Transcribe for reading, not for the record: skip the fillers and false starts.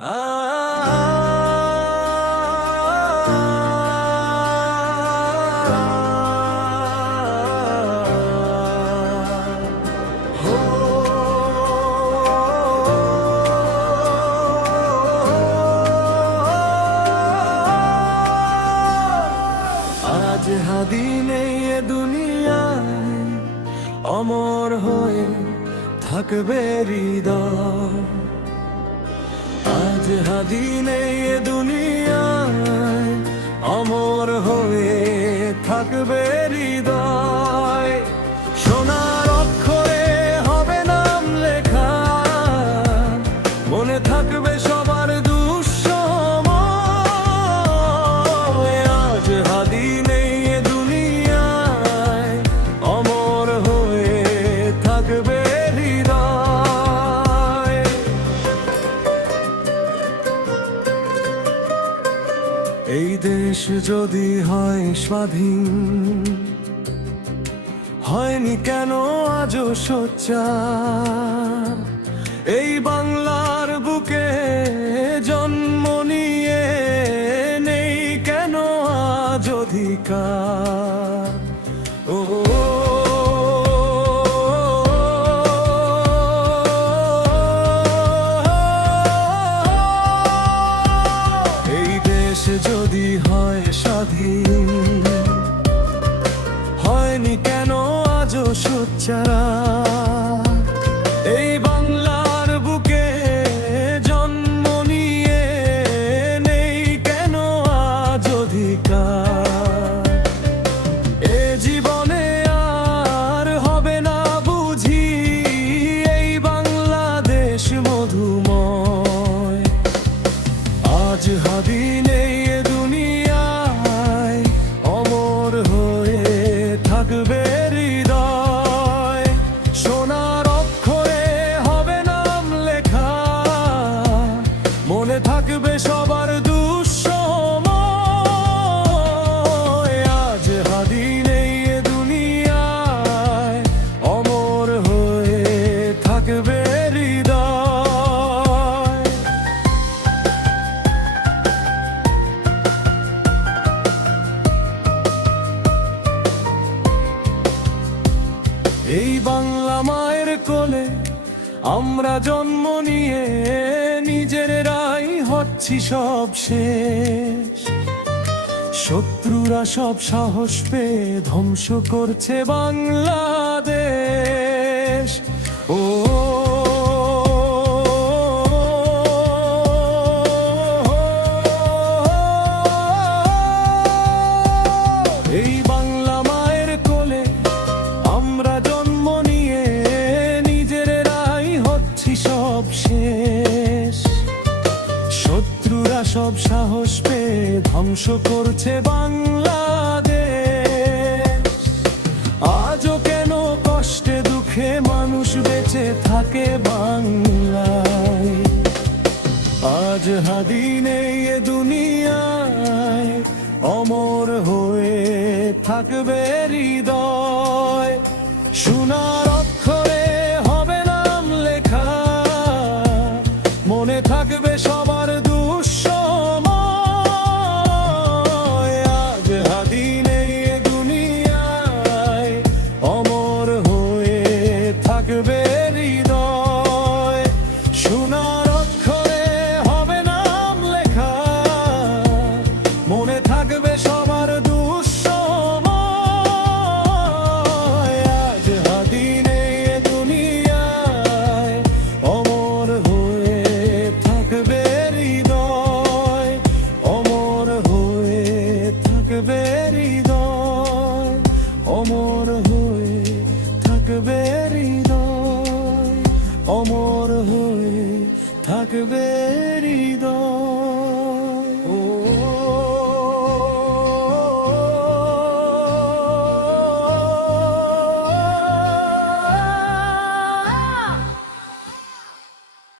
আজ হাদি নেই এ দুনিয়ায়, অমর হয়ে থাকবে হৃদয়। আজ হাদি নেই এ দুনিয়ায়, অমর হয়ে থাকবে হৃদয়। সোনার অক্ষরে হবে নাম লেখা, মনে থাকবে সবার দুঃসময়। আজ হাদি নেই এ দুনিয়ায়, অমর হয়ে থাকবে হৃদয়। এই দেশ যদি হয় স্বাধীন, হয়নি কেন আজও সোচ্চার? এই বাংলার বুকে জন্ম নিয়ে নেই কেন আজ অধিকার? ও এই দেশ যদি হয় স্বাধীন, হয়নি কেন আজও সোচ্চার? এই বাংলার বুকে জন্ম নিয়ে নেই কেন আজ অধিকার? এ জীবনে আর হবে না বুঝি এই বাংলাদেশ মধুময়। আজ হাদি নেই এ দুনিয়ায়, অমর হয়ে থাকবে হৃদয়। সোনার অক্ষরে হবে নাম লেখা, মনে থাকবে সবার দুঃসময়। আজ হাদি নেই এ দুনিয়ায়, অমর হয়ে থাকবে হৃদয়। এই বাংলা মায়ের কোলে আমরা জন্ম নিয়ে নিজেরাই হচ্ছি সব শেষ। শত্রুরা সব সাহস পেয়ে ধ্বংস করছে বাংলাদেশ। ও এই বাংলা মায়ের কোলে আমরা জন্ম নিয়ে নিজেরাই হচ্ছি সব শেষ। শত্রুরা সব সাহস পেয়ে ধ্বংস করছে বাংলাদেশ। আজও কেন কষ্টে দুঃখে মানুষ বেঁচে থাকে বাংলায়? আজ হাদি নেই এ দুনিয়ায়, অমর হয়ে থাকবে হৃদয়। সোনার অক্ষরে হবে নাম লেখা, মনে থাকবে সবার দুঃসময়। আজ হাদি নেই এ দুনিয়ায়, অমর হয়ে থাকবে হৃদয়। সোনার অক্ষরে হবে নাম লেখা, মনে থাকবে সবার দুঃসময়। আজ হাদি নেই এ দুনিয়ায়, অমর হয়ে থাকবে হৃদয়। অমর হয়ে থাকবে হৃদয়, অমর হয়ে থাকবে হৃদয়, অমর হয়ে থাকবে।